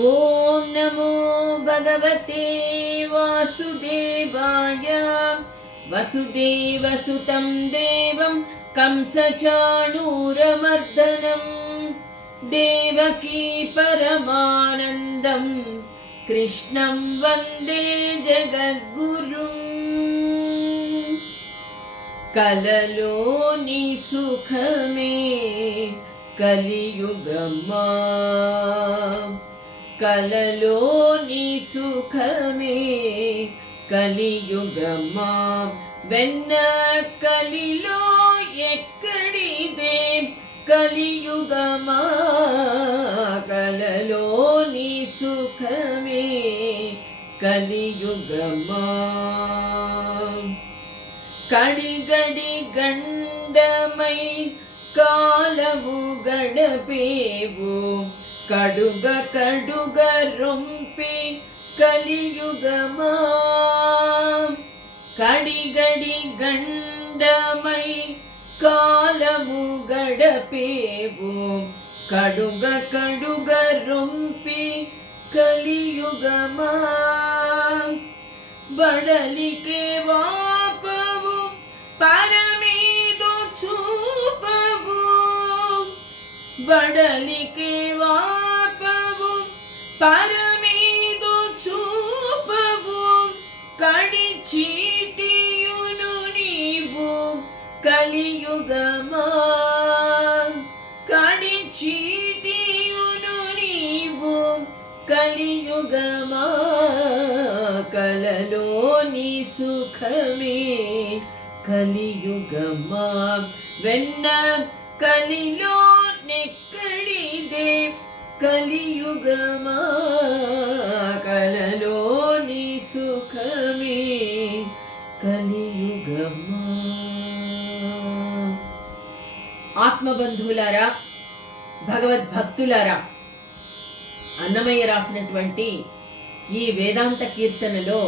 ఓం నమో భగవతే వాసుదేవాయ. వసుదేవసుతం దేవం కంసచాణూరమర్దనం దేవకీ పరమానందం కృష్ణం వందే జగద్గురుం. కలలోని సుఖమే కలియుగమా, కలలోని సుఖమే కలియుగమా, వెన్న కలిలో ఎక్కడిదే కలియుగమా, కలలోని సుఖమే కలియుగమా. కడిగడి గండమై కాలము గడపేవు, కడుగ కడుగ రొంపి కలియుగమా, కడిగడి గండమై కాలము గడపేవు, కడుగ కడుగ రొంపి కలియుగమా. బడలికే వాపవు పరమేదో చూపవు, బడలికే వాపవు పరమేదో చూపవు, కడి చీటియును నీవు కలియుగమా, కడి చీటియును నీవు కలియుగమా, కలలోని సుఖమే కలియుగమా, వెన్న కలిలో నెక్కడిదే కలియుగమా, కలలోని సుఖమే కలియుగమా. ఆత్మబంధువులారా, భగవద్భక్తులారా, అన్నమయ్య రాసినటువంటి ఈ వేదాంత కీర్తనలో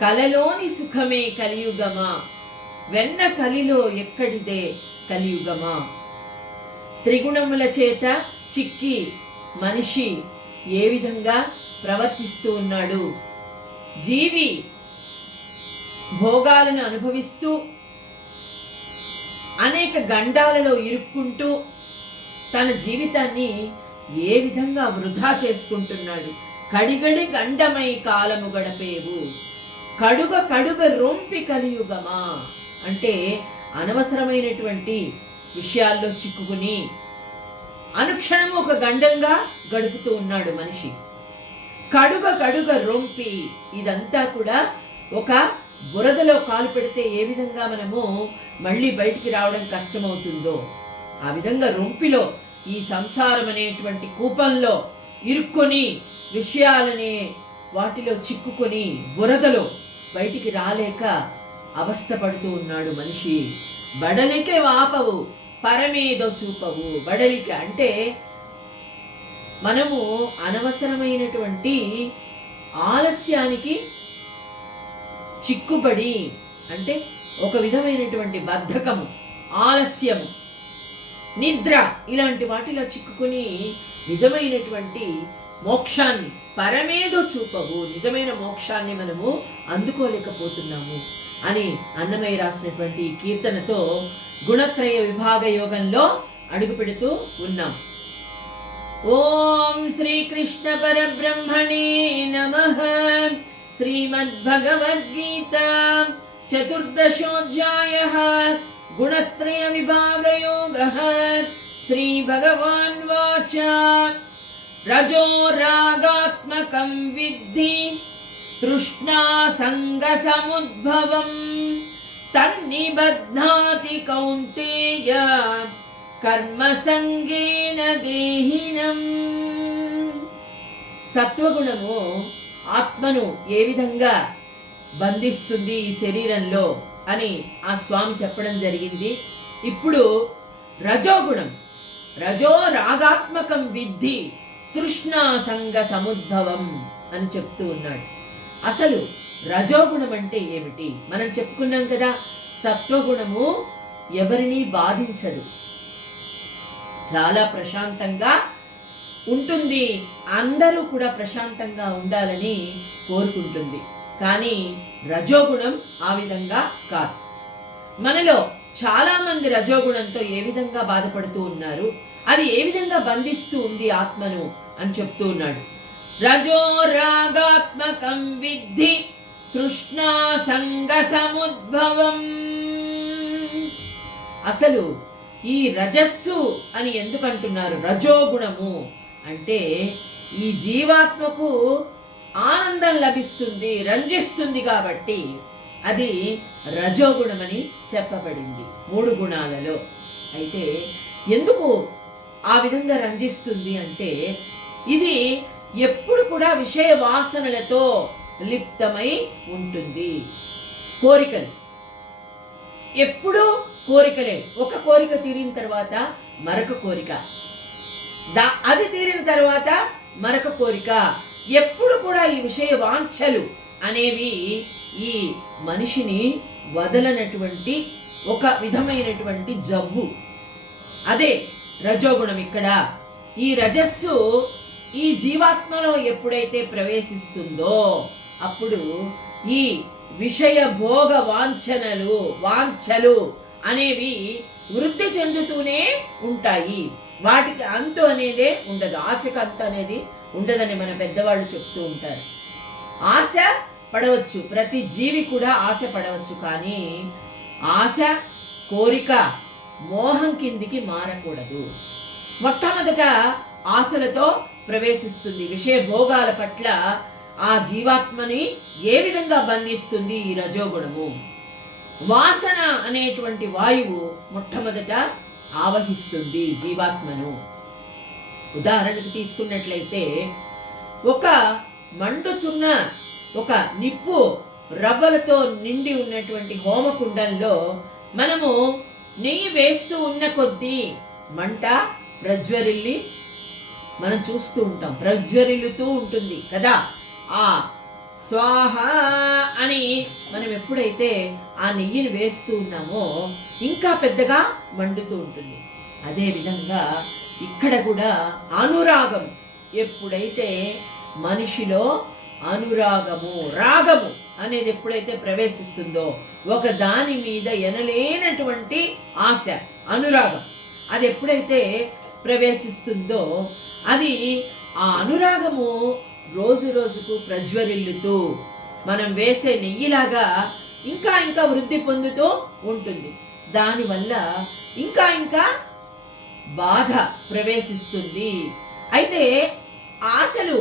కలలోని సుఖమే కలియుగమా, వెన్న కలిలో ఎక్కడిదే కలియుగమా. త్రిగుణముల చేత చిక్కి మనిషి ఏ విధంగా ప్రవర్తిస్తూ ఉన్నాడు, జీవి భోగాలను అనుభవిస్తూ అనేక గండాలలో ఇరుక్కుంటూ తన జీవితాన్ని ఏ విధంగా వృధా చేసుకుంటున్నాడు. కడిగడి గండమై కాలము గడపేవు, కడుగ కడుగ రొంపి కలియుగమా అంటే అనవసరమైనటువంటి విషయాల్లో చిక్కుకుని అనుక్షణం ఒక గండంగా గడుపుతూ ఉన్నాడు మనిషి. కడుగ కడుగ రొంపి, ఇదంతా కూడా ఒక బురదలో కాలు పెడితే ఏ విధంగా మనము మళ్ళీ బయటికి రావడం కష్టమవుతుందో ఆ విధంగా రొంపిలో, ఈ సంసారం అనేటువంటి కూపంలో ఇరుక్కొని విషయాలనే వాటిలో చిక్కుకొని బురదలో బయటికి రాలేక అవస్థపడుతూ ఉన్నాడు మనిషి. బడలికే వాపవు పరమేదో చూపవు. బడలిక అంటే మనము అనవసరమైనటువంటి ఆలస్యానికి చిక్కుబడి, అంటే ఒక విధమైనటువంటి బద్ధకము, ఆలస్యము, నిద్ర, ఇలాంటి వాటిలో చిక్కుకుని నిజమైనటువంటి మోక్షాన్ని, పరమేదో చూపవు, నిజమైన మోక్షాన్ని మనము అందుకోలేకపోతున్నాము అని అన్నమయ్య రాసినటువంటి కీర్తనతో గుణత్రయ విభాగ యోగంలో అడుగు పెడుతూ ఉన్నాం. ఓం శ్రీకృష్ణ పరబ్రహ్మణే నమః. శ్రీమద్భగవద్గీత చతుర్దశోధ్యాయః గుణత్రయ విభాగ యోగః. శ్రీ భగవాన్ వాచ రజో రాగాత్మకం విద్ధి తృష్ణా సంగ సముద్భవం తన్నిబధ్నాతి కౌంతేయ కర్మ సంగేన దేహినం. సత్వగుణము ఆత్మను ఏ విధంగా బంధిస్తుంది ఈ శరీరంలో అని ఆ స్వామి చెప్పడం జరిగింది. ఇప్పుడు రజోగుణం, రజో రాగాత్మకం విద్ధి తృష్ణా సంగ సముద్భవం అని చెప్తూ ఉన్నాడు. అసలు రజోగుణం అంటే ఏమిటి? మనం చెప్పుకున్నాం కదా, సత్వగుణము ఎవరిని బాధించదు, చాలా ప్రశాంతంగా ఉంటుంది, అందరూ కూడా ప్రశాంతంగా ఉండాలని కోరుకుంటుంది. కానీ రజోగుణం ఆ విధంగా కాదు. మనలో చాలా మంది రజోగుణంతో ఏ విధంగా బాధపడుతూ ఉన్నారు, అది ఏ విధంగా బంధిస్తూ ఉంది ఆత్మను అని చెప్తూ ఉన్నాడు. రజో రాగాత్మకం విద్ధి తృష్ణా సంగ సముద్భవం. అసలు ఈ రజస్సు అని ఎందుకు అంటున్నారు? రజోగుణము అంటే ఈ జీవాత్మకు ఆనందం లభిస్తుంది, రంజిస్తుంది కాబట్టి అది రజోగుణమని చెప్పబడింది 3 గుణాలలో. అయితే ఎందుకు ఆ విధంగా రంజిస్తుంది అంటే ఇది ఎప్పుడు కూడా విషయ వాసనలతో లిప్తమై ఉంటుంది. కోరికలు ఎప్పుడూ కోరికలే. ఒక కోరిక తీరిన తర్వాత మరొక కోరిక, అది తీరిన తర్వాత మరొక కోరిక. ఎప్పుడు కూడా ఈ విషయ వాంఛలు అనేవి ఈ మనిషిని వదలనటువంటి ఒక విధమైనటువంటి జబ్బు. అదే రజోగుణం. ఇక్కడ ఈ రజస్సు ఈ జీవాత్మలో ఎప్పుడైతే ప్రవేశిస్తుందో అప్పుడు ఈ విషయ భోగ వాంఛలు అనేవి వృద్ధి చెందుతూనే ఉంటాయి. వాటికి అంతు అనేదే ఉండదు. ఆశకు అంతు అనేది ఉండదని మన పెద్దవాళ్ళు చెప్తూ ఉంటారు. ఆశ పడవచ్చు, ప్రతి జీవి కూడా ఆశ పడవచ్చు. కానీ ఆశ, కోరిక, మోహం కిందికి మారకూడదు. మొట్టమొదట ఆశలతో ప్రవేశిస్తుంది. విషయ భోగాల పట్ల ఆ జీవాత్మని ఏ విధంగా బంధిస్తుంది ఈ రజోగుణము? వాసన అనేటువంటి వాయువు మొట్టమొదట ఆవహిస్తుంది జీవాత్మను. ఉదాహరణకు తీసుకున్నట్లయితే ఒక మండుచున్న ఒక నిప్పు రవ్వలతో నిండి ఉన్నటువంటి హోమకుండంలో మనము నెయ్యి వేస్తూ ఉన్న కొద్దీ మంట ప్రజ్వరిల్లి మనం చూస్తూ ఉంటాం, ప్రజ్వరిల్లుతూ ఉంటుంది కదా. ఆ స్వాహ అని మనం ఎప్పుడైతే ఆ నెయ్యిని వేస్తూ ఉన్నామో ఇంకా పెద్దగా మండుతూ ఉంటుంది. అదేవిధంగా ఇక్కడ కూడా అనురాగం ఎప్పుడైతే మనిషిలో రాగము అనేది ఎప్పుడైతే ప్రవేశిస్తుందో, ఒక దాని మీద ఎనలేనటువంటి ఆశ, అనురాగం, అది ఎప్పుడైతే ప్రవేశిస్తుందో అది ఆ అనురాగము రోజు రోజుకు ప్రజ్వరిల్లుతూ మనం వేసే నెయ్యిలాగా ఇంకా ఇంకా వృద్ధి పొందుతూ ఉంటుంది. దానివల్ల ఇంకా ఇంకా బాధ ప్రవేశిస్తుంది. అయితే ఆశలు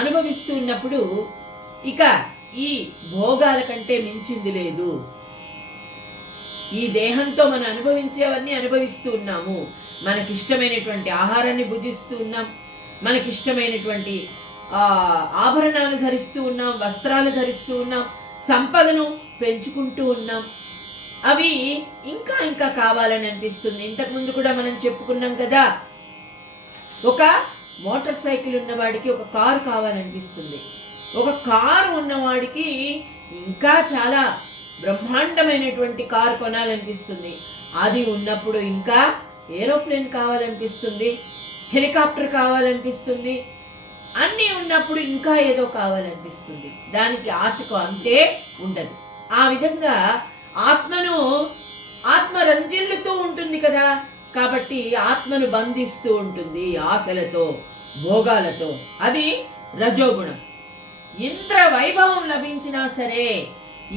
అనుభవిస్తున్నప్పుడు ఇక ఈ భోగాల కంటే మించింది లేదు. ఈ దేహంతో మనం అనుభవించేవన్నీ అనుభవిస్తూ ఉన్నాము. మనకిష్టమైనటువంటి ఆహారాన్ని భుజిస్తూ ఉన్నాం, మనకిష్టమైనటువంటి ఆభరణాలు ధరిస్తూ ఉన్నాం, వస్త్రాలు ధరిస్తూ ఉన్నాం, సంపదను పెంచుకుంటూ ఉన్నాం. అవి ఇంకా ఇంకా కావాలని అనిపిస్తుంది. ఇంతకుముందు కూడా మనం చెప్పుకున్నాం కదా, ఒక మోటార్ సైకిల్ ఉన్నవాడికి ఒక కారు కావాలనిపిస్తుంది, ఒక కారు ఉన్నవాడికి ఇంకా చాలా బ్రహ్మాండమైనటువంటి కారు కొనాలనిపిస్తుంది. అది ఉన్నప్పుడు ఇంకా ఏరోప్లేన్ కావాలనిపిస్తుంది, హెలికాప్టర్ కావాలనిపిస్తుంది, అన్నీ ఉన్నప్పుడు ఇంకా ఏదో కావాలనిపిస్తుంది. దానికి ఆశకు అంతే ఉండదు. ఆ విధంగా ఆత్మ రంజిల్లుతూ ఉంటుంది కదా. కాబట్టి ఆత్మను బంధిస్తూ ఉంటుంది ఆశలతో, భోగాలతో. అది రజోగుణం. ఇంద్ర వైభవం లభించినా సరే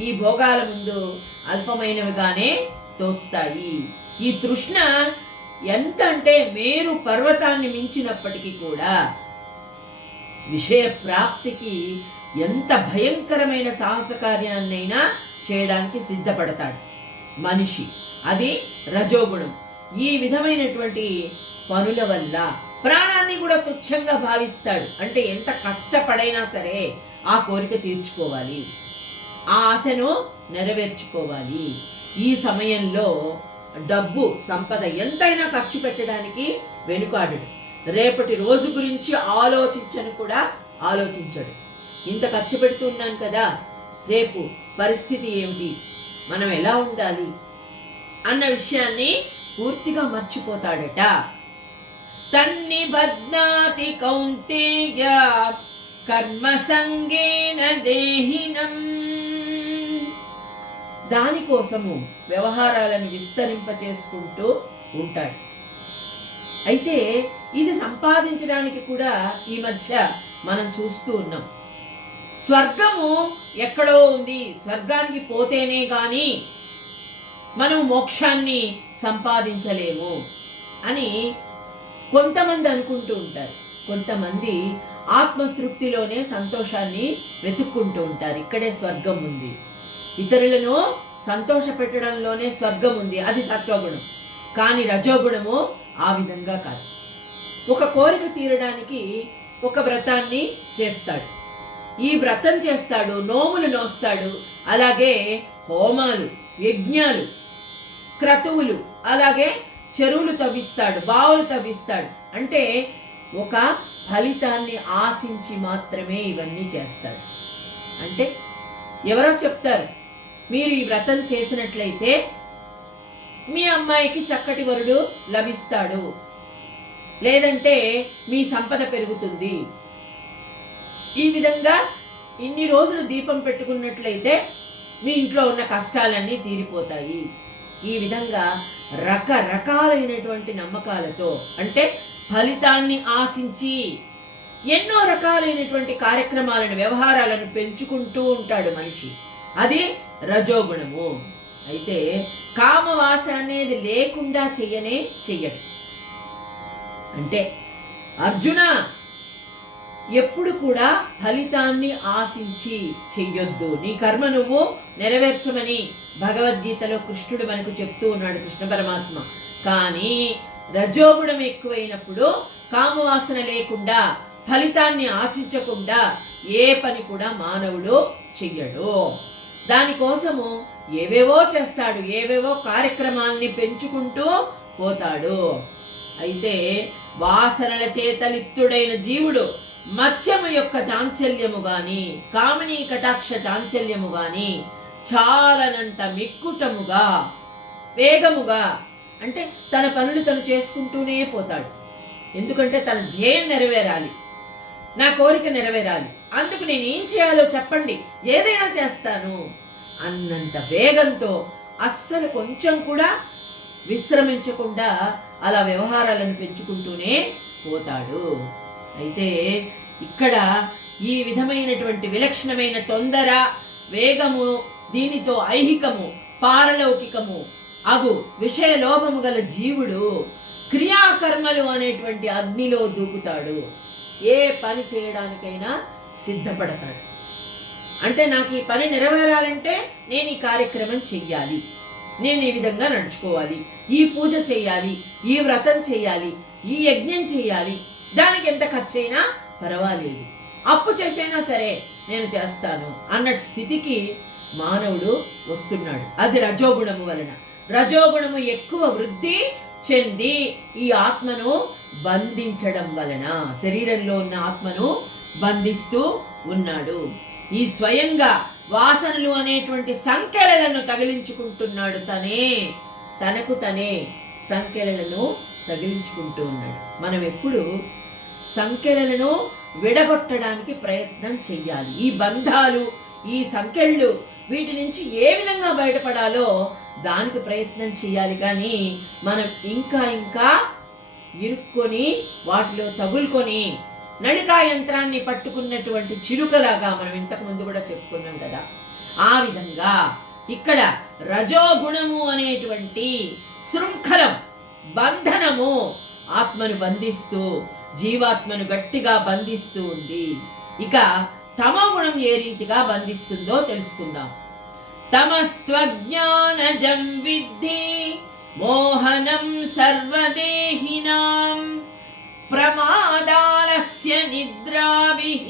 ఈ భోగాల ముందు అల్పమైనవిగానే తోస్తాయి. ఈ తృష్ణ ఎంత అంటే మేరు పర్వతాన్ని మించినప్పటికీ కూడా విషయ ప్రాప్తికి ఎంత భయంకరమైన సాహస కార్యాన్నైనా చేయడానికి సిద్ధపడతాడు మనిషి. అది రజోగుణం. ఈ విధమైనటువంటి పనుల వల్ల ప్రాణాన్ని కూడా తుచ్చంగా భావిస్తాడు. అంటే ఎంత కష్టపడైనా సరే ఆ కోరిక తీర్చుకోవాలి, ఆ ఆశను నెరవేర్చుకోవాలి. ఈ సమయంలో డబ్బు, సంపద ఎంతైనా ఖర్చు పెట్టడానికి వెనుకాడడు. రేపటి రోజు గురించి ఆలోచించడు. ఇంత ఖర్చు పెడుతున్నాను కదా, రేపు పరిస్థితి ఏమిటి, మనం ఎలా ఉండాలి అన్న విషయాన్ని పూర్తిగా మర్చిపోతాడట. తన్నిబధ్నాతి కౌంతేయ కర్మ సంగేన దేహినం. దానికోసము వ్యవహారాలను విస్తరింప చేసుకుంటూ ఉంటాడు. అయితే ఇది సంపాదించడానికి కూడా ఈ మధ్య మనం చూస్తూ ఉన్నాం. స్వర్గము ఎక్కడో ఉంది, స్వర్గానికి పోతేనే గాని మనం మోక్షాన్ని సంపాదించలేము అని కొంతమంది అనుకుంటూ ఉంటారు. కొంతమంది ఆత్మతృప్తిలోనే సంతోషాన్ని వెతుక్కుంటూ ఉంటారు. ఇక్కడే స్వర్గం ఉంది, ఇతరులను సంతోష పెట్టడంలోనే స్వర్గం ఉంది, అది సత్వగుణం. కానీ రజోగుణము ఆ విధంగా కాదు. ఒక కోరిక తీరడానికి ఒక వ్రతాన్ని చేస్తాడు, ఈ వ్రతం చేస్తాడు, నోములు నోస్తాడు, అలాగే హోమాలు, యజ్ఞాలు, క్రతువులు, అలాగే చెరువులు తవ్విస్తాడు, బావులు తవ్విస్తాడు. అంటే ఒక ఫలితాన్ని ఆశించి మాత్రమే ఇవన్నీ చేస్తాడు. అంటే ఎవరో చెప్తారు, మీరు ఈ వ్రతం చేసినట్లయితే మీ అమ్మాయికి చక్కటి వరుడు లభిస్తాడు, లేదంటే మీ సంపద పెరుగుతుంది, ఈ విధంగా ఇన్ని రోజులు దీపం పెట్టుకున్నట్లయితే మీ ఇంట్లో ఉన్న కష్టాలన్నీ తీరిపోతాయి. ఈ విధంగా రకరకాలైనటువంటి నమ్మకాలతో, అంటే ఫలితాన్ని ఆశించి ఎన్నో రకాలైనటువంటి కార్యక్రమాలను, వ్యవహారాలను పెంచుకుంటూ ఉంటాడు మనిషి. అది రజోగుణము. అయితే కామవాస అనేది లేకుండా చెయ్యడు. అంటే అర్జున, ఎప్పుడు కూడా ఫలితాన్ని ఆశించి చెయ్యొద్దు, నీ కర్మ నువ్వు నెరవేర్చమని భగవద్గీతలో కృష్ణుడు మనకు చెప్తూ ఉన్నాడు, కృష్ణ పరమాత్మ. కానీ రజోగుణం ఎక్కువైనప్పుడు కామవాసన లేకుండా, ఫలితాన్ని ఆశించకుండా ఏ పని కూడా మానవుడు చెయ్యడు. దానికోసము ఏవేవో చేస్తాడు, ఏవేవో కార్యక్రమాల్ని పెంచుకుంటూ పోతాడు. అయితే వాసనల చేతలిప్తుడైన జీవుడు మత్స్యము యొక్క చాంచల్యము గాని, కామినీ కటాక్ష చాంచల్యము గాని చాలనంత మిక్కుటముగా, వేగముగా, అంటే తన పనులు తను చేసుకుంటూనే పోతాడు. ఎందుకంటే తన ధ్యేయం నెరవేరాలి, నా కోరిక నెరవేరాలి, అందుకు నేను ఏం చేయాలో చెప్పండి, ఏదైనా చేస్తాను అన్నంత వేగంతో, అస్సలు కొంచెం కూడా విశ్రమించకుండా అలా వ్యవహారాలను పెంచుకుంటూనే పోతాడు. అయితే ఇక్కడ ఈ విధమైనటువంటి విలక్షణమైన తొందర, వేగము, దీనితో ఐహికము, పారలౌకికము అగు విషయలోభము గల జీవుడు క్రియాకర్మలు అనేటువంటి అగ్నిలో దూకుతాడు. ఏ పని చేయడానికైనా సిద్ధపడతాడు. అంటే నాకు ఈ పని నెరవేరాలంటే నేను ఈ కార్యక్రమం చెయ్యాలి, నేను ఈ విధంగా నడుచుకోవాలి, ఈ పూజ చెయ్యాలి, ఈ వ్రతం చెయ్యాలి, ఈ యజ్ఞం చెయ్యాలి, దానికి ఎంత ఖర్చైనా పర్వాలేదు, అప్పు చేసైనా సరే నేను చేస్తాను అన్నట్టు స్థితికి మానవుడు వస్తున్నాడు. అది రజోగుణము వలన. రజోగుణము ఎక్కువ వృద్ధి చెంది ఈ ఆత్మను బంధించడం వలన, శరీరంలో ఉన్న ఆత్మను బంధిస్తూ ఉన్నాడు. ఈ స్వయంగా వాసనలు అనేటువంటి సంకెళ్ళలను తగిలించుకుంటున్నాడు. తనకు తనే సంకెళ్ళలను తగిలించుకుంటూ ఉన్నాడు. మనం ఎప్పుడు సంకెళ్ళలను విడగొట్టడానికి ప్రయత్నం చెయ్యాలి. ఈ బంధాలు, ఈ సంకెళ్ళు, వీటి నుంచి ఏ విధంగా బయటపడాలో దానికి ప్రయత్నం చేయాలి. కానీ మనం ఇంకా ఇరుక్కొని, వాటిలో తగులుకొని, నడికా యంత్రాన్ని పట్టుకున్నటువంటి చిలుకలాగా మనం ఇంతకు ముందు కూడా చెప్పుకున్నాం కదా, ఆ విధంగా ఇక్కడ రజోగుణము అనేటువంటి శృంఖలం, బంధనము ఆత్మను బంధిస్తూ, జీవాత్మను గట్టిగా బంధిస్తూ ఉంది. ఇక తమోగుణం ఏ రీతిగా బంధిస్తుందో తెలుసుకుందాం. తమస్త్వజ్ఞానజం విద్ధి మోహనం సర్వదేహినాం ప్రమాదాలస్య నిద్రాభిః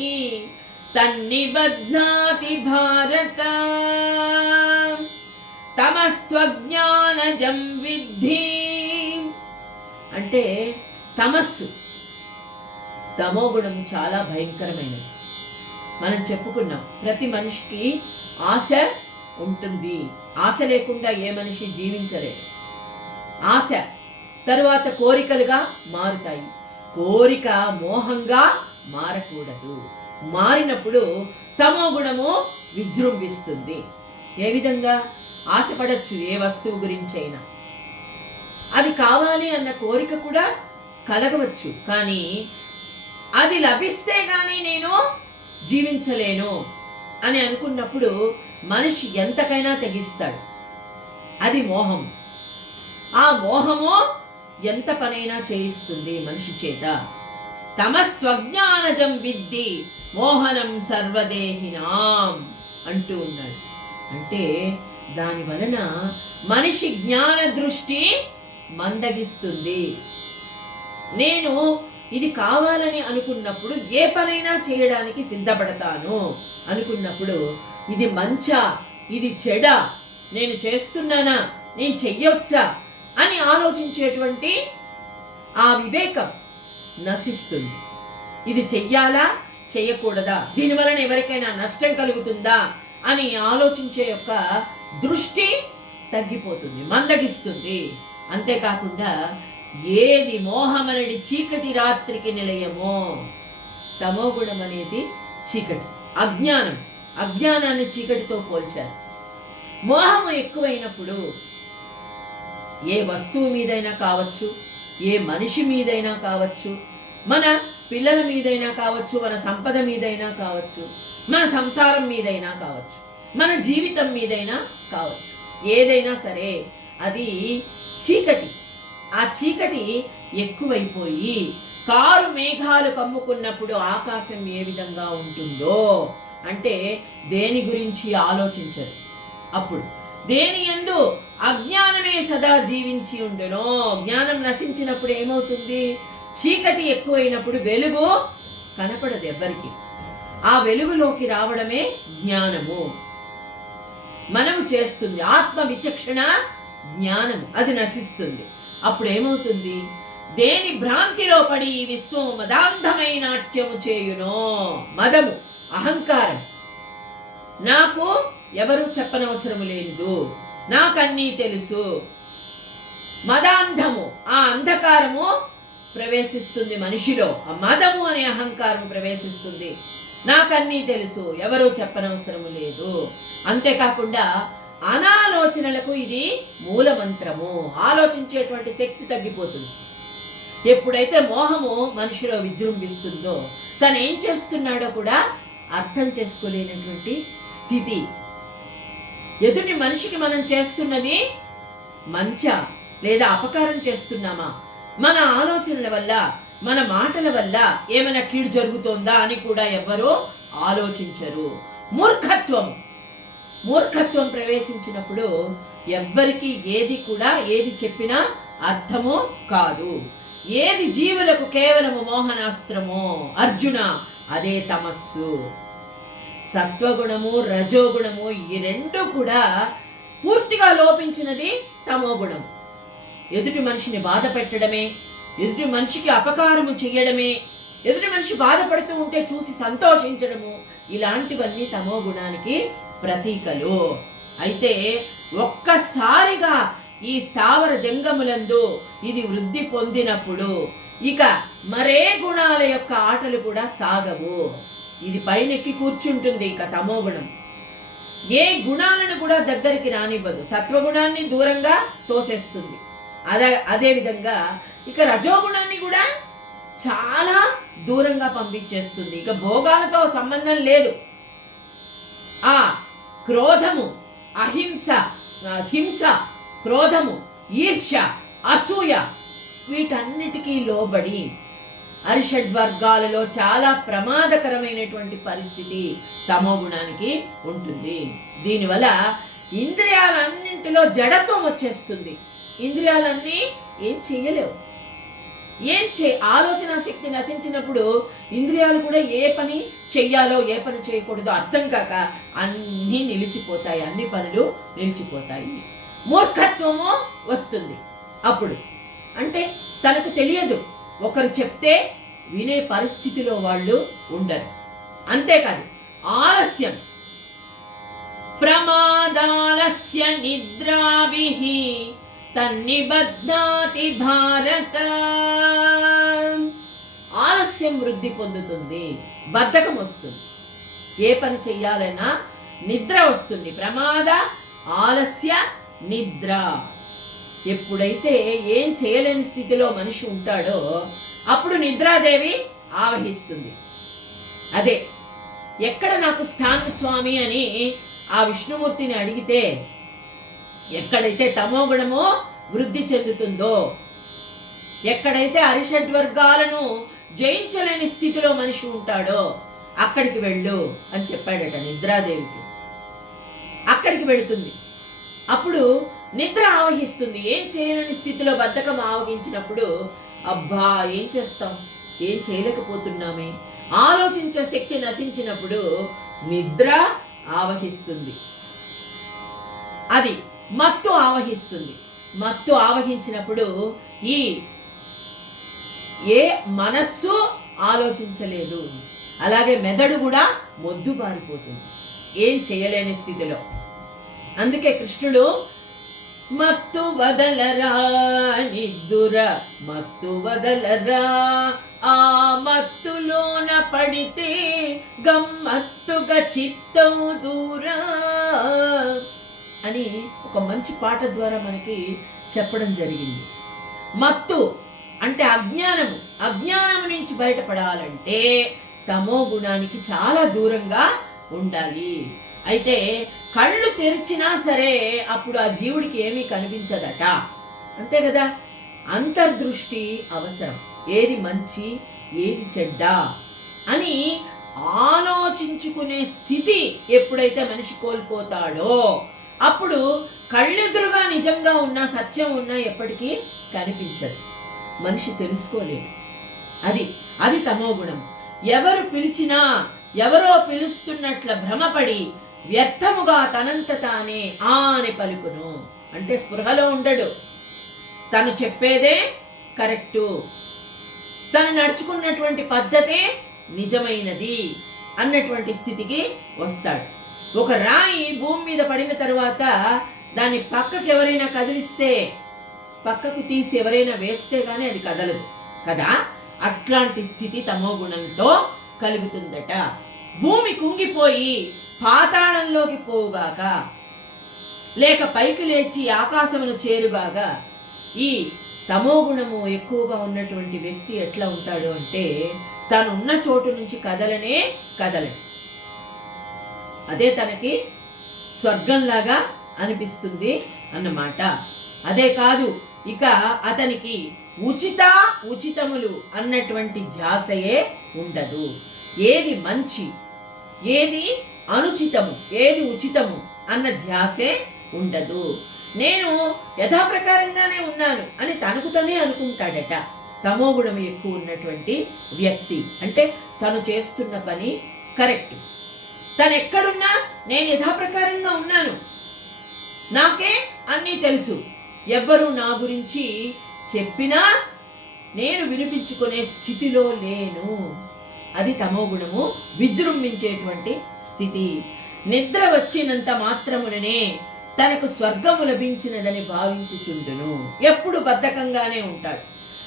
తన్నిబధ్నాతి భారత. తమస్త్వజ్ఞానజం విద్ధి అంటే తమస్సు, తమోగుణము చాలా భయంకరమైనది. మనం చెప్పుకున్నాం, ప్రతి మనిషికి ఆశ ఉంటుంది. ఆశ లేకుండా ఏ మనిషి జీవించలేడు. ఆశ తరువాత కోరికలుగా మారుతాయి. కోరిక మోహంగా మారకూడదు. మారినప్పుడు తమో గుణము విజృంభిస్తుంది. ఏ విధంగా? ఆశపడచ్చు ఏ వస్తువు గురించి అయినా, అది కావాలి అన్న కోరిక కూడా కలగవచ్చు, కానీ అది లభిస్తే గానీ నేను జీవించలేను అని అనుకున్నప్పుడు మనిషి ఎంతకైనా తెగిస్తాడు. అది మోహం. ఆ మోహము ఎంత పనైనా చేయిస్తుంది మనిషి చేత. తమస్త్వజ్ఞానజం విద్ధి మోహనం సర్వదేహినాం అంటూ ఉన్నాడు. అంటే దాని వలన మనిషి జ్ఞాన దృష్టి మందగిస్తుంది. నేను ఇది కావాలని అనుకున్నప్పుడు ఏ పనైనా చేయడానికి సిద్ధపడతాను అనుకున్నప్పుడు ఇది మంచా, ఇది చెడా, నేను చేస్తున్నానా, నేను చెయ్యొచ్చా అని ఆలోచించేటువంటి ఆ వివేకం నశిస్తుంది. ఇది చెయ్యాలా, చెయ్యకూడదా, దీనివలన ఎవరికైనా నష్టం కలుగుతుందా అని ఆలోచించే యొక్క దృష్టి తగ్గిపోతుంది, మందగిస్తుంది. అంతేకాకుండా ఏది మోహమనడి చీకటి రాత్రికి నిలయమో, తమో గుణం అనేది చీకటి, అజ్ఞానం. అజ్ఞానాన్ని చీకటితో పోల్చారు. మోహము ఎక్కువైనప్పుడు ఏ వస్తువు మీదైనా కావచ్చు, ఏ మనిషి మీదైనా కావచ్చు, మన పిల్లల మీదైనా కావచ్చు, మన సంపద మీదైనా కావచ్చు, మన సంసారం మీదైనా కావచ్చు, మన జీవితం మీదైనా కావచ్చు, ఏదైనా సరే అది చీకటి. ఆ చీకటి ఎక్కువైపోయి కారు మేఘాలు కమ్ముకున్నప్పుడు ఆకాశం ఏ విధంగా ఉంటుందో అంటే దేని గురించి ఆలోచించరు. అప్పుడు దేని యందు అజ్ఞానమే సదా జీవించి ఉండునో, జ్ఞానం నశించినప్పుడు ఏమవుతుంది? చీకటి ఎక్కువైనప్పుడు వెలుగు కనపడదు ఎవ్వరికి. ఆ వెలుగులోకి రావడమే జ్ఞానము మనము చేస్తుంది. ఆత్మ విచక్షణ జ్ఞానము అది నశిస్తుంది. అప్పుడు ఏమవుతుంది? దేని భ్రాంతిలో పడి ఈ విశ్వము మదాంధమై నాట్యము చేయునో, మదము, అహంకారం, నాకు ఎవరు చెప్పనవసరము లేదు, నాకన్నీ తెలుసు, మదాంధము, ఆ అంధకారము ప్రవేశిస్తుంది మనిషిలో. ఆ మదము అనే అహంకారం ప్రవేశిస్తుంది. నాకన్నీ తెలుసు, ఎవరు చెప్పనవసరము లేదు. అంతేకాకుండా అనాలోచనలకు ఇది మూలమంత్రము. ఆలోచించేటువంటి శక్తి తగ్గిపోతుంది. ఎప్పుడైతే మోహము మనిషిలో విజృంభిస్తుందో తను ఏం చేస్తున్నాడో కూడా అర్థం చేసుకోలేనటువంటి స్థితి. ఎదుటి మనిషికి మనం చేస్తున్నది మంచా లేదా అపకారం చేస్తున్నామా, మన ఆలోచనల వల్ల మన మాటల వల్ల ఏమైనా కీడు జరుగుతోందా అని కూడా ఎవ్వరూ ఆలోచించరు. మూర్ఖత్వం ప్రవేశించినప్పుడు ఎవ్వరికి ఏది చెప్పినా అర్థము కాదు. ఏది జీవులకు కేవలము మోహనాస్త్రమో అర్జున అదే తమస్సు. సత్వగుణము, రజోగుణము ఈ రెండు కూడా పూర్తిగా లోపించినది తమో గుణం. ఎదుటి మనిషిని బాధ పెట్టడమే, ఎదుటి మనిషికి అపకారము చేయడమే, ఎదుటి మనిషి బాధపడుతూ ఉంటే చూసి సంతోషించడము, ఇలాంటివన్నీ తమో గుణానికి ప్రతీకలు. అయితే ఒక్కసారిగా ఈ స్థావర జంగములందు ఇది వృద్ధి పొందినప్పుడు ఇక మరే గుణాల యొక్క ఆటలు కూడా సాగవు. ఇది పైనెక్కి కూర్చుంటుంది. ఇక తమో గుణం ఏ గుణాలను కూడా దగ్గరికి రానివ్వదు, సత్వగుణాన్ని దూరంగా తోసేస్తుంది. అదే విధంగా ఇక రజోగుణాన్ని కూడా చాలా దూరంగా పంపించేస్తుంది. ఇక భోగాలతో సంబంధం లేదు. ఆ క్రోధము, అహింస, హింస, క్రోధము, ఈర్ష్య, అసూయ వీటన్నిటికీ లోబడి అరిషడ్వర్గాలలో చాలా ప్రమాదకరమైనటువంటి పరిస్థితి తమో గుణానికి ఉంటుంది. దీనివల్ల ఇంద్రియాలన్నింటిలో జడత్వం వచ్చేస్తుంది. ఇంద్రియాలన్నీ ఏం చేయలేవు. ఆలోచన శక్తి నశించినప్పుడు ఇంద్రియాలు కూడా ఏ పని చెయ్యాలో ఏ పని చేయకూడదో అర్థం కాక అన్నీ నిలిచిపోతాయి, అన్ని పనులు నిలిచిపోతాయి. మూర్ఖత్వము వస్తుంది. అప్పుడు అంటే తనకు తెలియదు, ఒకరు చెప్తే వినే పరిస్థితిలో వాళ్ళు ఉండరు. అంతేకాదు ఆలస్యం, ప్రమాదాలస్య నిద్రాభిః తన్నిబధ్నాతి భారత. ఆలస్యం వృద్ధి పొందుతుంది, బద్ధకం వస్తుంది. ఏ పని చెయ్యాలన్నా నిద్ర వస్తుంది. ప్రమాద ఆలస్య నిద్ర. ఎప్పుడైతే ఏం చేయలేని స్థితిలో మనిషి ఉంటాడో అప్పుడు నిద్రాదేవి ఆవహిస్తుంది. అదే ఎక్కడ నాకు స్థానం స్వామి అని ఆ విష్ణుమూర్తిని అడిగితే, ఎక్కడైతే తమోగుణము వృద్ధి చెందుతుందో, ఎక్కడైతే అరిషడ్వర్గాలను జయించలేని స్థితిలో మనిషి ఉంటాడో అక్కడికి వెళ్ళు అని చెప్పాడట నిద్రాదేవికి. అక్కడికి వెళుతుంది. అప్పుడు నిద్ర ఆవహిస్తుంది. ఏం చేయలేని స్థితిలో బద్ధకం ఆవహించినప్పుడు అబ్బా ఏం చేస్తాం, ఏం చేయలేకపోతున్నామే, ఆలోచించే శక్తి నశించినప్పుడు నిద్ర ఆవహిస్తుంది. అది మత్తు ఆవహిస్తుంది. మత్తు ఆవహించినప్పుడు ఈ ఏ మనస్సు ఆలోచించలేదు, అలాగే మెదడు కూడా మొద్దుబారిపోతుంది ఏం చేయలేని స్థితిలో. అందుకే కృష్ణుడు మత్తు వదలరా నిద్దుర మత్తు వదలరా, ఆ మత్తులోన పడితే గమ్మత్తుగా చిత్తం దూరా అని ఒక మంచి పాట ద్వారా మనకి చెప్పడం జరిగింది. మత్తు అంటే అజ్ఞానము. అజ్ఞానము నుంచి బయటపడాలంటే తమో గుణానికి చాలా దూరంగా ఉండాలి. అయితే కళ్ళు తెరిచినా సరే అప్పుడు ఆ జీవుడికి ఏమీ కనిపించదట, అంతే కదా. అంతర్దృష్టి అవసరం. ఏది మంచి ఏది చెడ్డ అని ఆలోచించుకునే స్థితి ఎప్పుడైతే మనిషి కోల్పోతాడో అప్పుడు కళ్ళెదురుగా నిజంగా ఉన్నా సత్యం ఉన్నా ఎప్పటికీ కనిపించదు, మనిషి తెలుసుకోలేడు. అది తమో గుణం. ఎవరు పిలిచినా ఎవరో పిలుస్తున్నట్ల భ్రమపడి వ్యర్థముగా తనంత తానే అని పలుకును. అంటే స్పృహలో ఉండడు, తను చెప్పేదే కరెక్టు, తను నడుచుకున్నటువంటి పద్ధతే నిజమైనది అన్నటువంటి స్థితికి వస్తాడు. ఒక రాయి భూమి మీద పడిన తరువాత దాన్ని పక్కకు ఎవరైనా కదిలిస్తే, పక్కకు తీసి ఎవరైనా వేస్తే గానీ అది కదలదు కదా. అట్లాంటి స్థితి తమో గుణంతో కలుగుతుందట. భూమి కుంగిపోయి పాతాళంలోకి పోవుగాక, లేక పైకి లేచి ఆకాశమును చేరుగాక. ఈ తమో గుణము ఎక్కువగా ఉన్నటువంటి వ్యక్తి ఎట్లా ఉంటాడు అంటే తను ఉన్న చోటు నుంచి కదలనే కదలడు. అదే తనకి స్వర్గంలాగా అనిపిస్తుంది అన్నమాట. అదే కాదు, ఇక అతనికి ఉచితములు అన్నటువంటి ధ్యాసయే ఉండదు. ఏది మంచి ఏది అనుచితము ఏది ఉచితము అన్న ధ్యాసే ఉండదు. నేను యథాప్రకారంగానే ఉన్నాను అని తనకు తనే అనుకుంటాడట తమో గుణం ఎక్కువ ఉన్నటువంటి వ్యక్తి. అంటే తను చేస్తున్న పని కరెక్ట్, తను ఎక్కడున్నా నేను యథాప్రకారంగా ఉన్నాను, నాకే అన్నీ తెలుసు, ఎవ్వరూ నా గురించి చెప్పినా నేను వినిపించుకునే స్థితిలో లేను. అది తమో గుణము విజృంభించేటువంటి స్థితి. నిద్ర వచ్చినంత మాత్రముననే తనకు స్వర్గము లభించినదని భావించుచుండును. ఎప్పుడు బద్ధకంగానే ఉంటాడు.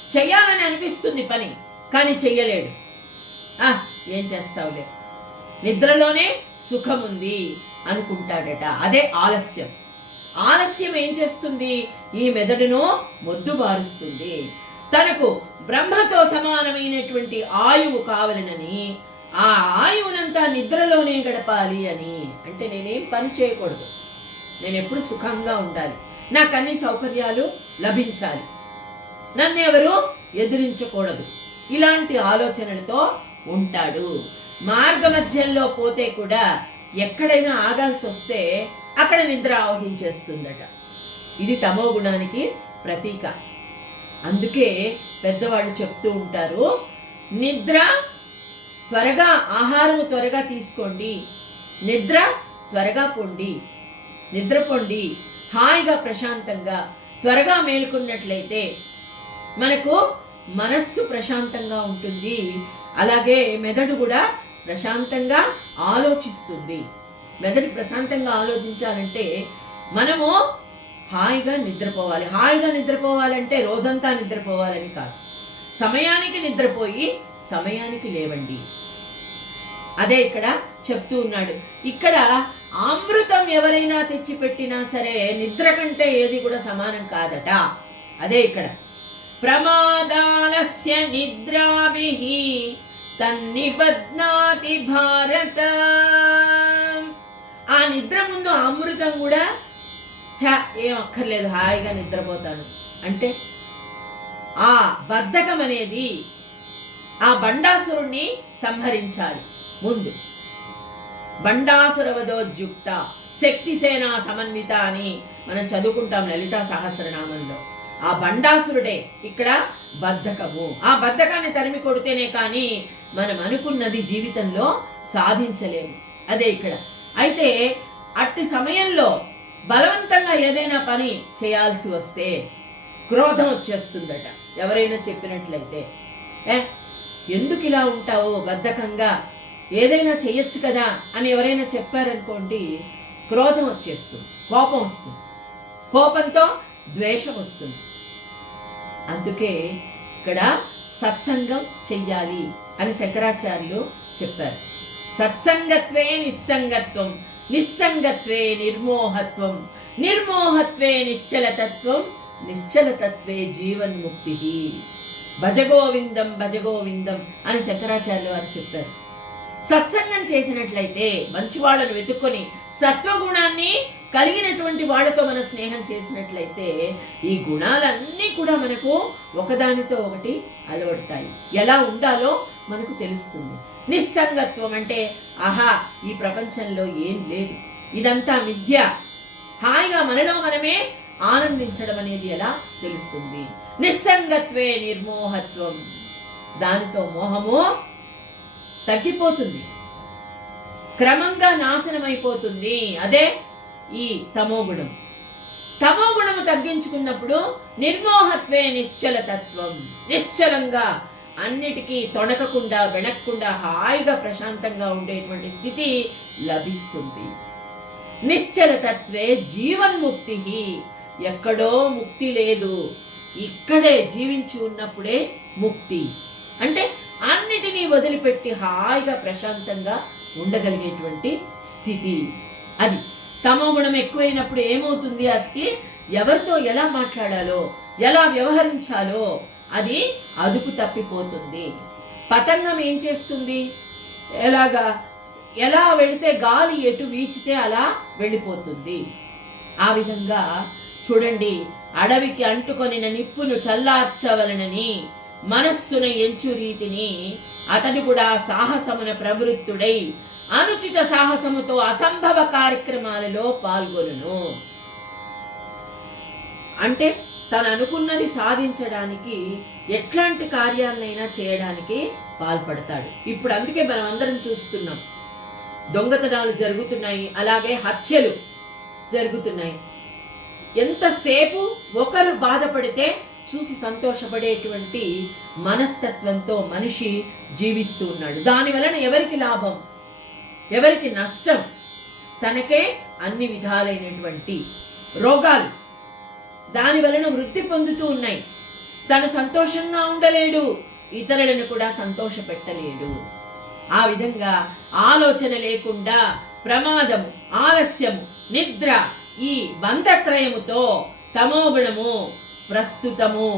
చెయ్యాలని అనిపిస్తుంది పని, కానీ చెయ్యలేడు. ఏం చేస్తావులే, నిద్రలోనే సుఖముంది అనుకుంటాడట. అదే ఆలస్యం. ఆలస్యం ఏం చేస్తుంది? ఈ మెదడును మొద్దుబారుస్తుంది. తనకు బ్రహ్మతో సమానమైనటువంటి ఆయువు కావాలనని ఆ ఆయువునంతా నిద్రలోనే గడపాలి అని. అంటే నేనేం పని చేయకూడదు, నేను ఎప్పుడు సుఖంగా ఉండాలి, నాకు అన్ని సౌకర్యాలు లభించాలి, నన్ను ఎవరు ఎదిరించకూడదు, ఇలాంటి ఆలోచనలతో ఉంటాడు. మార్గ మధ్యంలో పోతే కూడా ఎక్కడైనా ఆగాల్సి వస్తే అక్కడ నిద్ర ఆవహించేస్తుందట. ఇది తమో గుణానికి ప్రతీక. అందుకే పెద్దవాళ్ళు చెప్తూ ఉంటారు, నిద్ర త్వరగా, ఆహారము త్వరగా తీసుకోండి, నిద్ర త్వరగా పొండి, నిద్రపోండి, హాయిగా ప్రశాంతంగా త్వరగా మేలుకున్నట్లయితే మనకు మనస్సు ప్రశాంతంగా ఉంటుంది, అలాగే మెదడు కూడా ప్రశాంతంగా ఆలోచిస్తుంది. మెదడు ప్రశాంతంగా ఆలోచించాలంటే మనము హాయిగా నిద్రపోవాలి. హాయిగా నిద్రపోవాలంటే రోజంతా నిద్రపోవాలని కాదు, సమయానికి నిద్రపోయి సమయానికి లేవండి. అదే ఇక్కడ చెప్తూ ఉన్నాడు. ఇక్కడ అమృతం ఎవరైనా తెచ్చిపెట్టినా సరే నిద్ర కంటే ఏది కూడా సమానం కాదట. అదే ఇక్కడ ప్రమాదాలస్య నిద్రాభిః తన్నిబధ్నాతి భారత. ఆ నిద్ర ముందు అమృతం కూడా ఏం అక్కర్లేదు, హాయిగా నిద్రపోతాను అంటే ఆ బద్ధకం అనేది ఆ బండాసురుణ్ణి సంహరించాలి. ముందు బండాసురవధోద్యుక్త శక్తిసేనా సమన్విత అని మనం చదువుకుంటాం లలితా సహస్రనామంలో. ఆ బండాసురుడే ఇక్కడ బద్ధకము. ఆ బద్ధకాన్ని తరిమి కొడితేనే కానీ మనం అనుకున్నది జీవితంలో సాధించలేము. అదే ఇక్కడ. అయితే అట్టి సమయంలో బలవంతంగా ఏదైనా పని చేయాల్సి వస్తే క్రోధం వచ్చేస్తుందట. ఎవరైనా చెప్పినట్లయితే ఎందుకు ఇలా ఉంటావో బద్ధకంగా, ఏదైనా చెయ్యొచ్చు కదా అని ఎవరైనా చెప్పారనుకోండి, క్రోధం వచ్చేస్తుంది, కోపం వస్తుంది, కోపంతో ద్వేషం వస్తుంది. అందుకే ఇక్కడ సత్సంగం చెయ్యాలి అని శంకరాచార్యులు చెప్పారు. సత్సంగత్వే నిస్సంగత్వం, నిస్సంగత్వే నిర్మోహత్వం, నిర్మోహత్వే నిశ్చలతత్వం, నిశ్చలతత్వే జీవన్ముక్తి. భజగోవిందం భజగోవిందం అని శంకరాచార్యులు వారు చెప్పారు. సత్సంగం చేసినట్లయితే మంచి వాళ్ళను వెతుక్కొని సత్వగుణాన్ని కలిగినటువంటి వాళ్ళతో మన స్నేహం చేసినట్లయితే ఈ గుణాలన్నీ కూడా మనకు ఒకదానితో ఒకటి అలవడతాయి. ఎలా ఉండాలో మనకు తెలుస్తుంది. నిస్సంగత్వం అంటే ఆహా ఈ ప్రపంచంలో ఏం లేదు, ఇదంతా మిథ్య, హాయిగా మనలో మనమే ఆనందించడం అనేది ఎలా తెలుస్తుంది. నిస్సంగత్వే నిర్మోహత్వం, దానితో మోహము తగ్గిపోతుంది, క్రమంగా నాశనమైపోతుంది. అదే ఈ తమోగుణం. తమోగుణము తగ్గించుకున్నప్పుడు నిర్మోహత్వే నిశ్చలతత్వం, నిశ్చలంగా అన్నిటికీ తొణకకుండా వెనక్కుండా హాయిగా ప్రశాంతంగా ఉండేటువంటి స్థితి లభిస్తుంది. నిశ్చలతత్వే జీవన్ముక్తి. ఎక్కడో ముక్తి లేదు, ఇక్కడే జీవించి ఉన్నప్పుడే ముక్తి. అంటే అన్నిటినీ వదిలిపెట్టి హాయిగా ప్రశాంతంగా ఉండగలిగేటువంటి స్థితి. అది తమో గుణం ఎక్కువైనప్పుడు ఏమవుతుంది, అది ఎవరితో ఎలా మాట్లాడాలో ఎలా వ్యవహరించాలో అది అదుపు తప్పిపోతుంది. పతంగం ఏం చేస్తుంది, ఎలా వెళితే గాలి ఎటు వీచితే అలా వెళ్ళిపోతుంది. ఆ విధంగా చూడండి, అడవికి అంటుకొనిన నిప్పును చల్లార్చవలనని మనస్సున ఎంచు రీతిని అతడు కూడా సాహసమున ప్రవృత్తుడై అనుచిత సాహసముతో అసంభవ కార్యక్రమాలలో పాల్గొనును. అంటే తను అనుకున్నది సాధించడానికి ఎట్లాంటి కార్యాలనైనా చేయడానికి పాల్పడతాడు. ఇప్పుడు అందుకే మనం అందరం చూస్తున్నాం, దొంగతనాలు జరుగుతున్నాయి, అలాగే హత్యలు జరుగుతున్నాయి. ఎంతసేపు ఒకరు బాధపడితే చూసి సంతోషపడేటువంటి మనస్తత్వంతో మనిషి జీవిస్తూ ఉన్నాడు. దాని వలన ఎవరికి లాభం, ఎవరికి నష్టం? తనకే అన్ని విధాలైనటువంటి రోగాలు దాని వలన వృద్ధి పొందుతూ ఉన్నాయి. తను సంతోషంగా ఉండలేడు, ఇతరులను కూడా సంతోష పెట్టలేడు. ఆ విధంగా ఆలోచన లేకుండా ప్రమాదము, ఆలస్యము, నిద్ర, ఈ బంధత్రయముతో తమోగుణము ప్రస్తుతము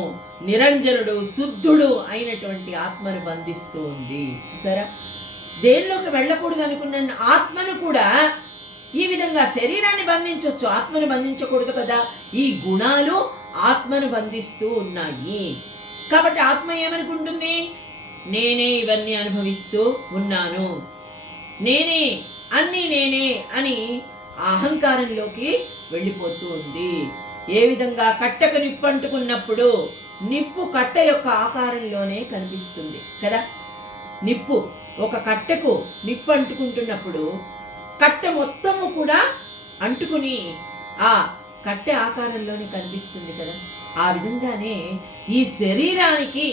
నిరంజనుడు శుద్ధుడు అయినటువంటి ఆత్మను బంధిస్తూ ఉంది. చూసారా, దేనిలోకి వెళ్ళకూడదు అనుకున్న ఆత్మను కూడా ఈ విధంగా శరీరాన్ని బంధించవచ్చు, ఆత్మను బంధించకూడదు కదా. ఈ గుణాలు ఆత్మను బంధిస్తూ ఉన్నాయి. కాబట్టి ఆత్మ ఏమనుకుంటుంది, నేనే ఇవన్నీ అనుభవిస్తూ ఉన్నాను, నేనే అన్నీ నేనే అని అహంకారంలోకి వెళ్ళిపోతూ ఉంది. ఏ విధంగా కట్టెకు నిప్పు అంటుకున్నప్పుడు నిప్పు కట్టె యొక్క ఆకారంలోనే కనిపిస్తుంది కదా. నిప్పు ఒక కట్టెకు నిప్పు అంటుకుంటున్నప్పుడు కట్టె మొత్తము కూడా అంటుకుని ఆ కట్టె ఆకారంలోనే కనిపిస్తుంది కదా. ఆ విధంగానే ఈ శరీరానికి,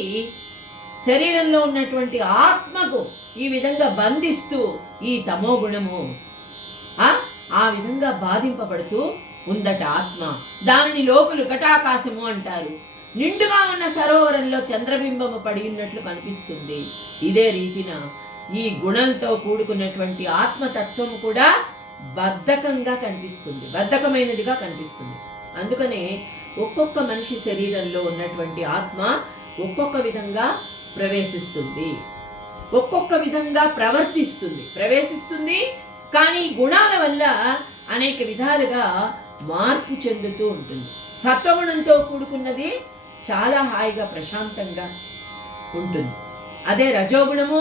శరీరంలో ఉన్నటువంటి ఆత్మకు ఈ విధంగా బంధిస్తూ ఈ తమో గుణము ఆ విధంగా బాధింపబడుతూ ఉందట ఆత్మ. దానిని లోకులు ఘటాకాశము అంటారు. నిండుగా ఉన్న సరోవరంలో చంద్రబింబము పడి ఉన్నట్లు కనిపిస్తుంది. ఇదే రీతిన ఈ గుణంతో కూడుకున్నటువంటి ఆత్మతత్వము కూడా బద్ధకంగా కనిపిస్తుంది, బద్ధకమైనదిగా కనిపిస్తుంది. అందుకనే ఒక్కొక్క మనిషి శరీరంలో ఉన్నటువంటి ఆత్మ ఒక్కొక్క విధంగా ప్రవేశిస్తుంది, ఒక్కొక్క విధంగా ప్రవేశిస్తుంది. కానీ గుణాల వల్ల అనేక విధాలుగా మార్పు చెందుతూ ఉంటుంది. సత్వగుణంతో కూడుకున్నది చాలా హాయిగా ప్రశాంతంగా ఉంటుంది. అదే రజోగుణము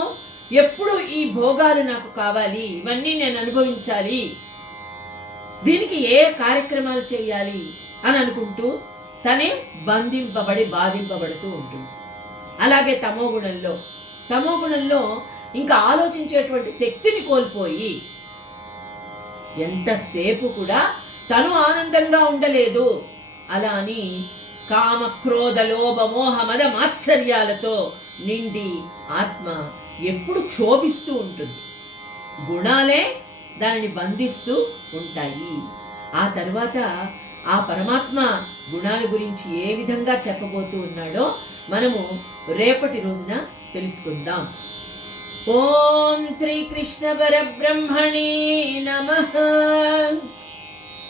ఎప్పుడు ఈ భోగాలు నాకు కావాలి, ఇవన్నీ నేను అనుభవించాలి, దీనికి ఏ కార్యక్రమాలు చేయాలి అని అనుకుంటూ తనే బాధింపబడుతూ ఉంటుంది. అలాగే తమోగుణంలో ఇంకా ఆలోచించేటువంటి శక్తిని కోల్పోయి ఎంతసేపు కూడా తను ఆనందంగా ఉండలేదు. అలా అని కామ క్రోధ లోభ మోహ మద మాత్సర్యాలతో నిండి ఆత్మ ఎప్పుడు క్షోభిస్తూ ఉంటుంది. గుణాలే దానిని బంధిస్తూ ఉంటాయి. ఆ తర్వాత ఆ పరమాత్మ గుణాల గురించి ఏ విధంగా చెప్పబోతూ ఉన్నాడో మనము రేపటి రోజున తెలుసుకుందాం. ఓం శ్రీకృష్ణ పరబ్రహ్మణే నమః.